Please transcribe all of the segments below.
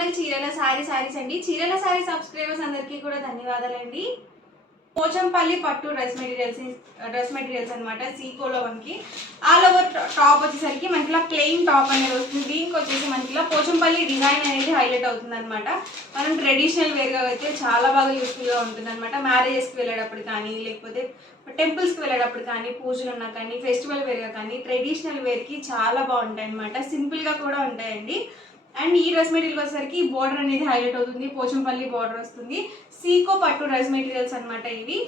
Channel చీరల సారీస్ అండి. చీరల సారీ సబ్స్క్రైబర్స్ అందరికీ కూడా ధన్యవాదాలండి. పోచంపల్లి పట్టు డ్రెస్ మెటీరియల్స్ అనమాట. సీకోలో మనకి ఆల్ ఓవర్ టాప్ వచ్చేసరికి మనకి ఇలా ప్లెయిన్ టాప్ అనేది వస్తుంది. దీనికి వచ్చేసి మనకి ఇలా పోచంపల్లి డిజైన్ అనేది హైలైట్ అవుతుంది అనమాట. మనం ట్రెడిషనల్ వేర్గా అయితే చాలా బాగా యూస్ఫుల్గా ఉంటుంది అనమాట. మ్యారేజెస్కి వెళ్ళేటప్పుడు కానీ, లేకపోతే టెంపుల్స్కి వెళ్ళేటప్పుడు కానీ, పూజలు ఉన్నా కానీ, ఫెస్టివల్ వేర్గా కానీ, ట్రెడిషనల్ వేర్కి చాలా బాగుంటాయి అనమాట. సింపుల్గా కూడా ఉంటాయండి. అండ్ ఈ డ్రెస్ మెటీరియల్ వచ్చేసరికి బోర్డర్ అనేది హైలైట్ అవుతుంది. పోచంపల్లి బోర్డర్ వస్తుంది. సీకో పట్టు డ్రెస్ మెటీరియల్స్ అనమాట ఇవి.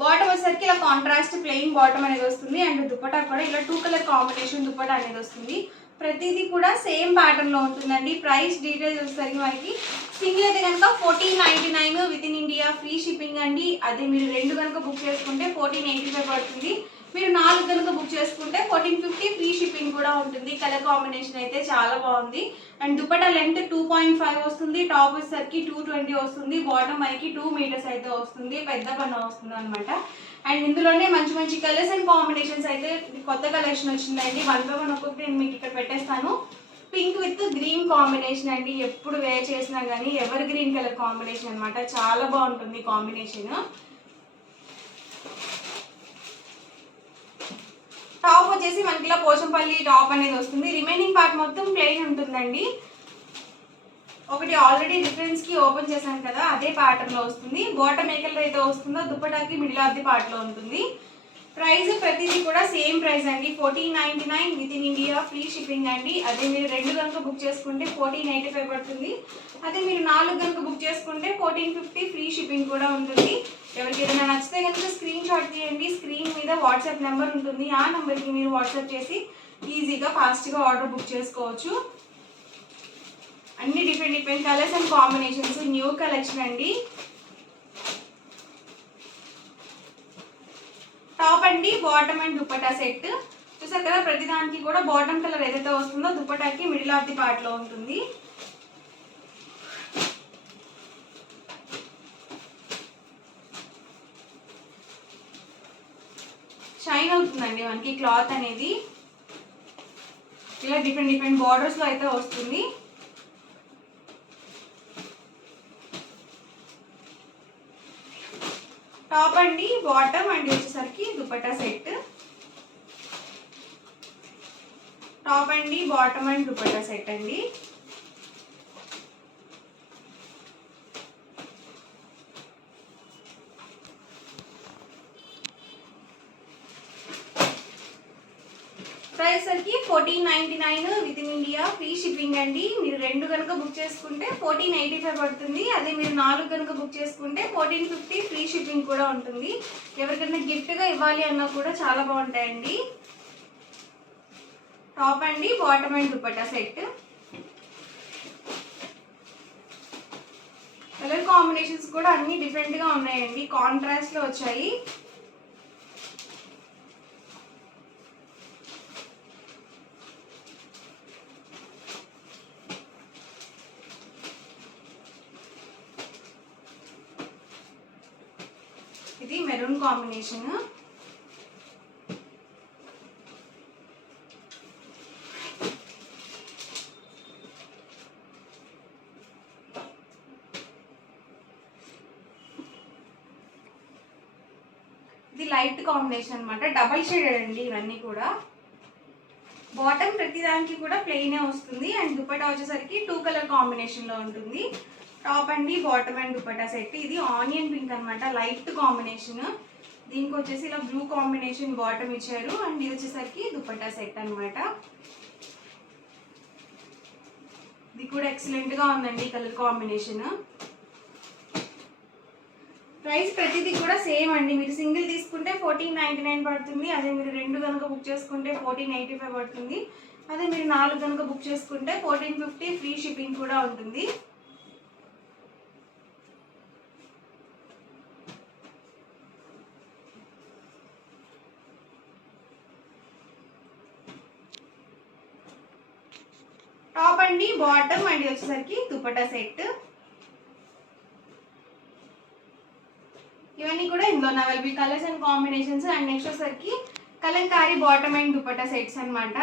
బాటమ్ వచ్చేసరికి ఇలా కాంట్రాస్ట్ ప్లెయిన్ బాటమ్ అనేది వస్తుంది. అండ్ దుపట్టా కూడా ఇలా 2 కలర్ కాంబినేషన్ దుపట్టా అనేది వస్తుంది. ప్రతిదీ కూడా సేమ్ ప్యాటర్న్ లో ఉంటుందండి. ప్రైస్ డీటెయిల్స్ వచ్చేసరికి మనకి సింగిల్ అయితే కనుక 1499 with in India, free shipping అండి. అదే మీరు 2 కనుక బుక్ చేసుకుంటే 1485 పడుతుంది. మీరు 4 కనుక బుక్ చేసుకుంటే 1450 ఫ్రీ షిప్పింగ్ కూడా ఉంటుంది. కలర్ కాంబినేషన్ అయితే చాలా బాగుంది. అండ్ దుపట్టా లెంత్ 2.5 వస్తుంది. టాప్ వచ్చేసరికి 220 వస్తుంది. బాటమ్ మనకి 2 మీటర్స్ అయితే వస్తుంది. పెద్ద పన్న వస్తుంది అనమాట. అండ్ ఇందులోనే మంచి మంచి కలర్స్ అండ్ కాంబినేషన్స్ అయితే కొత్త కలెక్షన్ వచ్చిందండి. 1 by 1 ఒక్కొక్కటి నేను మీకు ఇక్కడ పెట్టేస్తాను. పింక్ విత్ గ్రీన్ కాంబినేషన్ అండి. ఎప్పుడు వేర్ చేసినా కానీ ఎవర్ గ్రీన్ కలర్ కాంబినేషన్ అనమాట. చాలా బాగుంటుంది కాంబినేషన్. టాప్ వచ్చేసి మనకి ఇలా పోచంపల్లి టాప్ అనేది వస్తుంది. రిమైనింగ్ పార్ట్ మొత్తం ప్లెయిన్ ఉంటుందండి. ఒకటి ఆల్రెడీ డిఫరెన్స్ కి ఓపెన్ చేశాను కదా, అదే ప్యాటర్న్ లో వస్తుంది. బాటమ్ ఏ కలర్ అయితే వస్తుందో దుపట్టాకి మిడిల్ ఆఫ్ ది పార్ట్ లో ఉంటుంది. ప్రైస్ ప్రతిదీ కూడా సేమ్ ప్రైస్ అండి. 1499 with in India, free shipping అండి. అదే మీరు 2 కనుక బుక్ చేసుకుంటే 1485 పడుతుంది. అదే మీరు 4 కనుక బుక్ చేసుకుంటే 1450 ఫ్రీ షిప్పింగ్ కూడా ఉంటుంది. ఎవరికి ఏదైనా నచ్చితే కనుక స్క్రీన్ షాట్ తీయండి. స్క్రీన్ మీద వాట్సాప్ నెంబర్ ఉంటుంది. ఆ నెంబర్కి మీరు వాట్సాప్ చేసి ఈజీగా ఫాస్ట్గా ఆర్డర్ బుక్ చేసుకోవచ్చు. అన్ని different colours and combinations, new collection అండి. టాప్ అండి, బాటమ్ అండ్ దుపట్టా సెట్ చూసారు కదా. ప్రతిదానికి కూడా బాటమ్ కలర్ ఏదైతే వస్తుందో దుపట్టాకి మిడిల్ ఆఫ్ ది పార్ట్ లో ఉంటుంది. షైన్ అవుతుందండి మనకి క్లాత్ అనేది. ఇలా డిఫరెంట్ బార్డర్స్ లో అయితే వస్తుంది. టాప్ అండి, బాటమ్ అండ్ వచ్చేసరికి దుపట్టా సెట్. టాప్ అండి, బాటమ్ అండ్ దుపట్టా సెట్ అండి. ప్రైస్ సరికి 1499 with in India, free shipping అండి. మీరు 2 కనుక బుక్ చేసుకుంటే 1485 పడుతుంది. అదే మీరు 4 కనుక బుక్ చేసుకుంటే 1450 ఫ్రీ షిప్పింగ్ కూడా ఉంటుంది. ఎవరికైనా గిఫ్ట్గా ఇవ్వాలి అన్నా కూడా చాలా బాగుంటాయండి. టాప్ అండి, bottom and dupatta set. Colour combinations కూడా అన్ని డిఫరెంట్గా ఉన్నాయండి. కాంట్రాస్ట్లో వచ్చాయి. ఇది మెరూన్ కాంబినేషన్. ఇది లైట్ కాంబినేషన్ అనమాట. డబల్ షేడెడ్ అండి ఇవన్నీ కూడా. బాటమ్ ప్రతిదానికి కూడా ప్లెయినే వస్తుంది. అండ్ దుపట్టా వచ్చేసరికి 2 కలర్ కాంబినేషన్ లో ఉంటుంది. టాప్ అండి, బాటమ్ అండ్ దుపట్టా సెట్. ఇది ఆనియన్ పింక్ అనమాట, లైట్ కాంబినేషన్. దీనికి వచ్చేసి ఇలా బ్లూ కాంబినేషన్ బాటమ్ ఇచ్చారు. అండ్ ఇది వచ్చేసరికి దుపట్టా సెట్ అనమాట. ఇది కూడా ఎక్సలెంట్ గా ఉందండి కలర్ కాంబినేషన్. ప్రైస్ ప్రతిదీ కూడా సేమ్ అండి. మీరు సింగిల్ తీసుకుంటే 1499 పడుతుంది. అదే మీరు 2 కనుక బుక్ చేసుకుంటే 1485 పడుతుంది. అదే మీరు 4 కనుక బుక్ చేసుకుంటే 1450 ఫ్రీ షిప్పింగ్ కూడా ఉంటుంది. టాప్ అండి, బాటమ్ అండ్ వచ్చేసరికి దుపట్టా సెట్. ఇవన్నీ కూడా ఇందులో available colours and combinations. And next వచ్చేసరికి Kalamkari bottom and dupatta sets అనమాట.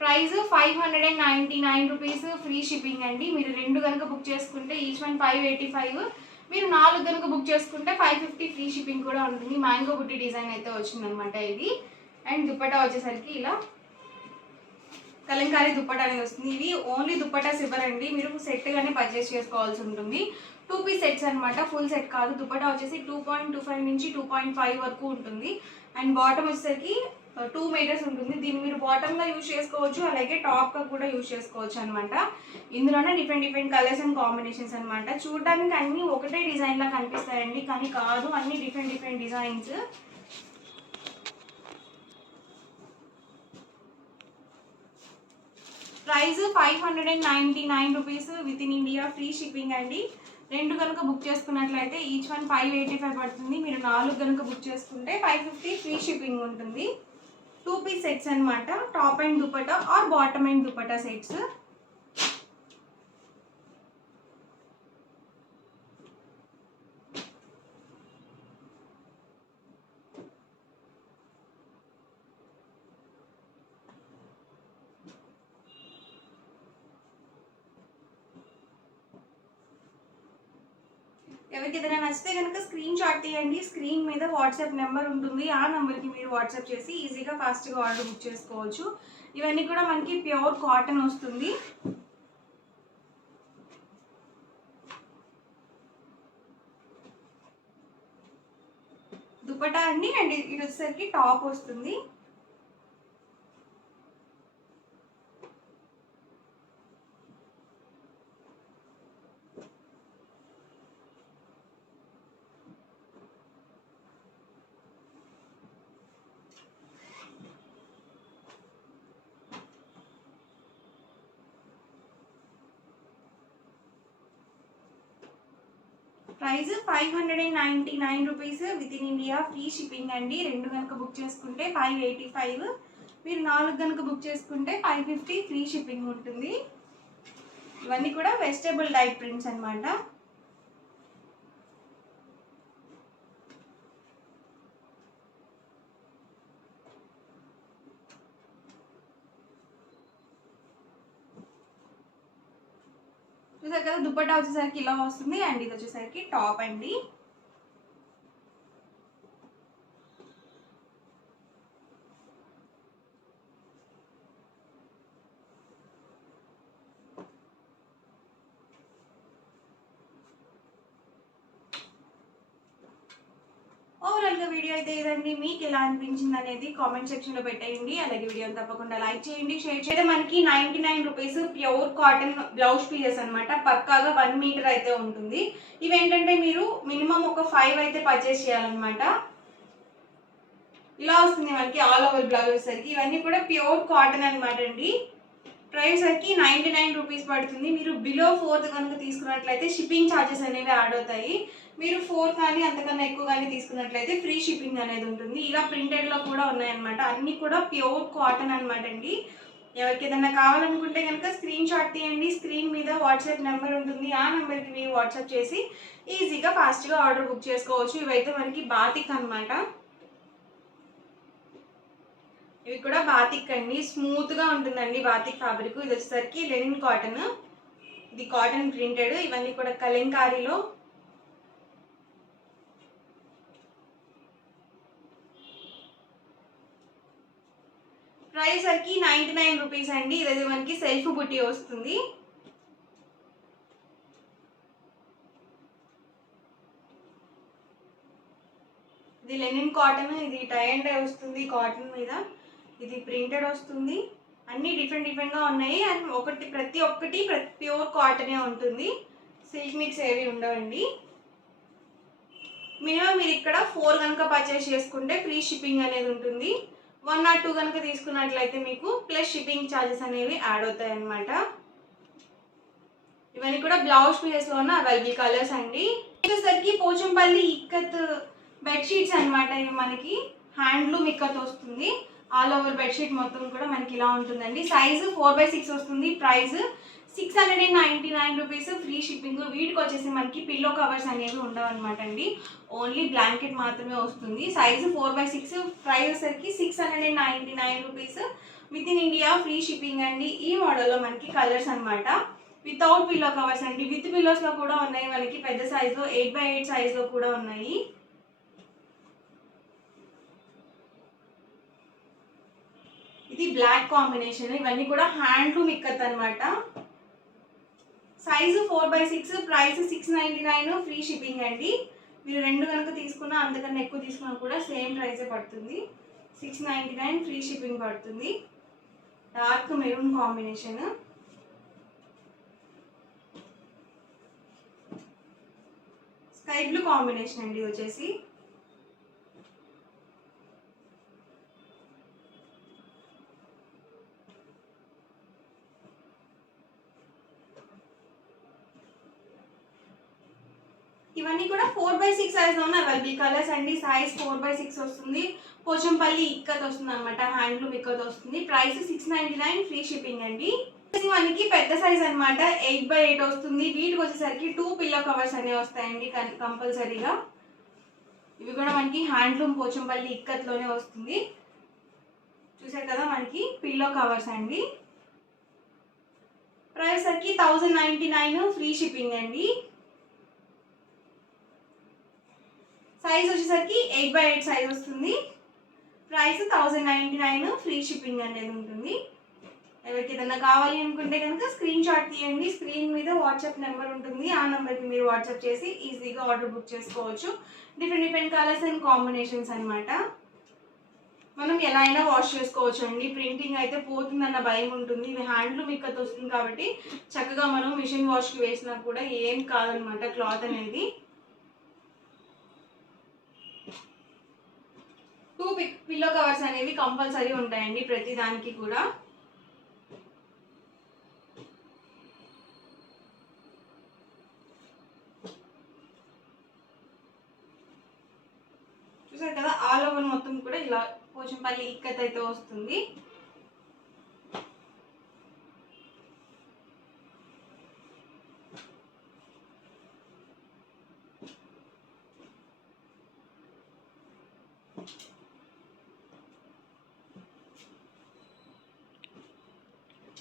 ప్రైస్ 599 రూపీస్, ఫ్రీ షిప్పింగ్ అండి. మీరు 2 కనుక బుక్ చేసుకుంటే ఈచ్ వన్ 585, మీరు 4 కనుక బుక్ చేసుకుంటే 550 ఫ్రీ షిప్పింగ్ కూడా ఉంటుంది. మ్యాంగో బుట్టి డిజైన్ అయితే వచ్చిందనమాట ఇది. అండ్ దుపట్టా వచ్చేసరికి ఇలా కలంకారీ దుపట్టా అనేది వస్తుంది. ఇవి ఓన్లీ దుపట్టాస్ ఇవ్వరండి, మీరు సెట్గానే పర్చేస్ చేసుకోవాల్సి ఉంటుంది. 2 పీస్ సెట్స్ అనమాట, ఫుల్ సెట్ కాదు. దుపట్టా వచ్చేసి 2.25 నుంచి 2.5 వరకు ఉంటుంది. అండ్ బాటమ్ వచ్చేసరికి 2 మీటర్స్ ఉంటుంది. దీన్ని మీరు బాటమ్గా యూజ్ చేసుకోవచ్చు, అలాగే టాప్గా కూడా యూజ్ చేసుకోవచ్చు అనమాట. ఇందులోనే డిఫరెంట్ కలర్స్ అండ్ కాంబినేషన్స్ అనమాట. చూడడానికి అన్నీ ఒకటే డిజైన్లా కనిపిస్తాయండి, కానీ కాదు, అన్ని different designs. Price 599 rupees, with in India, free shipping అండి. 2 కనుక బుక్ చేసుకున్నట్లయితే ఈచ్ వన్ 585 పడుతుంది. మీరు 4 కనుక బుక్ చేసుకుంటే 550 ఫ్రీ షిప్పింగ్ ఉంటుంది. 2 పీస్ సెట్స్ అనమాట, top and dupatta or bottom and dupatta sets. ఎవరికి ఏదైనా నచ్చితే కనుక స్క్రీన్ షాట్ తీయండి. స్క్రీన్ మీద వాట్సాప్ నెంబర్ ఉంటుంది, ఆ నెంబర్కి మీరు వాట్సాప్ చేసి ఈజీగా ఫాస్ట్గా ఆర్డర్ బుక్ చేసుకోవచ్చు. ఇవన్నీ కూడా మనకి ప్యూర్ కాటన్ వస్తుంది. దుపట్టా అండి. అండ్ ఇది వచ్చేసరికి టాప్ వస్తుంది. Price 599 rupees, with in India, free shipping అండి. 2 కనుక బుక్ చేసుకుంటే 585, మీరు 4 కనుక బుక్ చేసుకుంటే 550 ఫ్రీ షిప్పింగ్ ఉంటుంది. ఇవన్నీ కూడా వెజిటబుల్ డైట్ ప్రింట్స్ అనమాట. చూసారు కదా, దుపట్టా వచ్చేసరికి ఇలా వస్తుంది. అండ్ ఇది వచ్చేసరికి టాప్ అండి. ఓవరాల్గా వీడియో అయితే ఇదండి. మీకు ఎలా అనిపించింది అనేది కామెంట్ సెక్షన్లో పెట్టేయండి. అలాగే వీడియోని తప్పకుండా లైక్ చేయండి, షేర్ చేయండి. మనకి 99 rupees pure cotton blouse pieces అనమాట. పక్కాగా 1 మీటర్ అయితే ఉంటుంది. ఇవేంటంటే మీరు మినిమం ఒక 5 అయితే పర్చేస్ చేయాలన్నమాట. ఇలా వస్తుంది మనకి ఆల్ ఓవర్ బ్లౌజ్ వచ్చేసరికి. ఇవన్నీ కూడా ప్యూర్ కాటన్ అనమాట అండి. ప్రైస్ సరికి 99 రూపీస్ పడుతుంది. మీరు బిలో 4 కనుక తీసుకున్నట్లయితే షిప్పింగ్ ఛార్జెస్ అనేవి యాడ్ అవుతాయి. మీరు 4 కానీ అంతకన్నా ఎక్కువ కానీ తీసుకున్నట్లయితే ఫ్రీ షిప్పింగ్ అనేది ఉంటుంది. ఇలా ప్రింటెడ్లో కూడా ఉన్నాయన్నమాట. అన్నీ కూడా ప్యూర్ కాటన్ అనమాట అండి. ఎవరికి ఏదైనా కావాలనుకుంటే కనుక స్క్రీన్ షాట్ తీయండి. స్క్రీన్ మీద వాట్సాప్ నెంబర్ ఉంటుంది, ఆ నెంబర్కి మీరు వాట్సాప్ చేసి ఈజీగా ఫాస్ట్గా ఆర్డర్ బుక్ చేసుకోవచ్చు. ఇవైతే మనకి బాతిక్ అనమాట. ఇవి కూడా బాతిక్ అండి, స్మూత్గా ఉంటుందండి బాతిక్ ఫ్యాబ్రిక్. ఇది వచ్చేసరికి లెనిన్ కాటన్, ఇది కాటన్ ప్రింటెడ్. ఇవన్నీ కూడా కలంకారీలో. ప్రైస్ సరికి 99 రూపీస్ అండి. ఇదైతే మనకి సెల్ఫ్ బుట్టి వస్తుంది. ఇది లెనిన్ కాటన్, ఇది టై అండ్ డై వస్తుంది కాటన్ మీద. ఇది ప్రింటెడ్ వస్తుంది. అన్నీ డిఫరెంట్గా ఉన్నాయి. అండ్ ప్రతి ఒక్కటి ప్యూర్ కాటనే ఉంటుంది. సిల్క్ మిక్స్ ఏవి ఉండవండి. మినిమం మీరు ఇక్కడ 4 కనుక పర్చేస్ చేసుకుంటే ఫ్రీ షిప్పింగ్ అనేది ఉంటుంది. 1 or 2 కనుక తీసుకున్నట్లయితే మీకు ప్లస్ షిప్పింగ్ ఛార్జెస్ అనేవి యాడ్ అవుతాయి అన్నమాట. ఇవన్నీ కూడా బ్లౌజ్ పీసెస్లో ఉన్న అవైలబుల్ కలర్స్ అండి. వచ్చేసరికి పోచంపల్లి ఇక్కత్ బెడ్షీట్స్ అనమాట. ఇవి మనకి హ్యాండ్లూమ్ ఇక్కత్ వస్తుంది. ఆల్ ఓవర్ బెడ్షీట్ మొత్తం కూడా మనకి ఇలా ఉంటుందండి. సైజు 4/6 వస్తుంది. Price 699 rupees, free shipping. వీటికి వచ్చేసి మనకి పిల్లో కవర్స్ అనేవి ఉండవు అనమాట అండి. ఓన్లీ బ్లాంకెట్ మాత్రమే వస్తుంది. సైజు 4/6, ప్రైస్ వచ్చేసరికి 699 rupees. With in India free shipping అండి. ఈ మోడల్లో మనకి కలర్స్ అనమాట. వితౌట్ పిల్లో కవర్స్ అండి, విత్ పిల్లోస్లో కూడా ఉన్నాయి మనకి. పెద్ద సైజులో 8x8 సైజులో కూడా ఉన్నాయి. ఇది బ్లాక్ కాంబినేషన్. ఇవన్నీ కూడా హ్యాండ్లూమ్ ఇక్కత్ అనమాట. Size 4x6, price 699, free shipping అండి. మీరు 2 కనుక తీసుకున్నా అంతకన్నా ఎక్కువ తీసుకున్నా కూడా సేమ్ ప్రైసే పడుతుంది. 699 ఫ్రీ షిప్పింగ్ పడుతుంది. Dark maroon combination. Sky blue combination అండి వచ్చేసి. ఇవన్నీ కూడా 4x6 సైజ్లో ఉన్న అవైలబుల్ కలర్స్ అండి. సైజ్ 4x6 వస్తుంది. పోచంపల్లి ఇక్కత్ వస్తుంది అనమాట, హ్యాండ్లూమ్ ఇక్కత్ వస్తుంది. ప్రైస్ 699, ఫ్రీ షిప్పింగ్ అండి. మనకి పెద్ద సైజ్ అనమాట, 8x8 వస్తుంది. వీటికి వచ్చేసరికి 2 పిల్లో కవర్స్ అనేవి వస్తాయండి కంపల్సరీగా. ఇవి కూడా మనకి హ్యాండ్లూమ్ పోచంపల్లి ఇక్కత్లోనే వస్తుంది. చూసారు కదా మనకి పిల్లో కవర్స్ అండి. ప్రైస్ సరికి 1099, ఫ్రీ షిప్పింగ్ అండి. సైజ్ వచ్చేసరికి 8x8 సైజ్ వస్తుంది. ప్రైస్ 1099, ఫ్రీ షిప్పింగ్ అనేది ఉంటుంది. ఎవరికి ఏదైనా కావాలి అనుకుంటే కనుక స్క్రీన్ షాట్ తీయండి. స్క్రీన్ మీద వాట్సాప్ నెంబర్ ఉంటుంది. ఆ నెంబర్కి మీరు వాట్సాప్ చేసి ఈజీగా ఆర్డర్ బుక్ చేసుకోవచ్చు. డిఫరెంట్ కలర్స్ అండ్ కాంబినేషన్స్ అనమాట. మనం ఎలా అయినా వాష్ చేసుకోవచ్చు అండి. ప్రింటింగ్ అయితే పోతుందన్న భయం ఉంటుంది. ఇది హ్యాండ్లూమ్ ఇక్కత్ వస్తుంది కాబట్టి చక్కగా మనం మిషన్ వాష్కి వేసినా కూడా ఏం కాదనమాట క్లాత్ అనేది. 2 పిల్లో కవర్స్ అనేవి కంపల్సరీ ఉంటాయండి ప్రతి దానికి కూడా. చూసారు కదా ఆల్ ఓవర్ మొత్తం కూడా ఇలా పోచంపల్లి ఇక్కత్ అయితే వస్తుంది.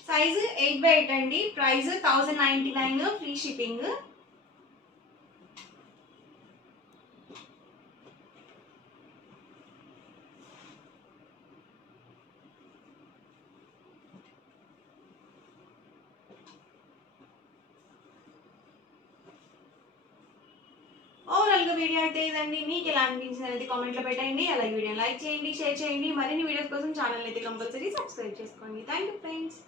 సైజు 8x8 అండి. Price 1099, free shipping. ఓవరాల్గా వీడియో అయితే ఇదండి. మీకు ఎలా అనిపించింది అనేది కామెంట్లో పెట్టండి. అలాగే వీడియో లైక్ చేయండి, షేర్ చేయండి. మరిన్ని వీడియోస్ కోసం ఛానల్ అయితే కంపల్సరీ సబ్స్క్రైబ్ చేసుకోండి. Thank you friends.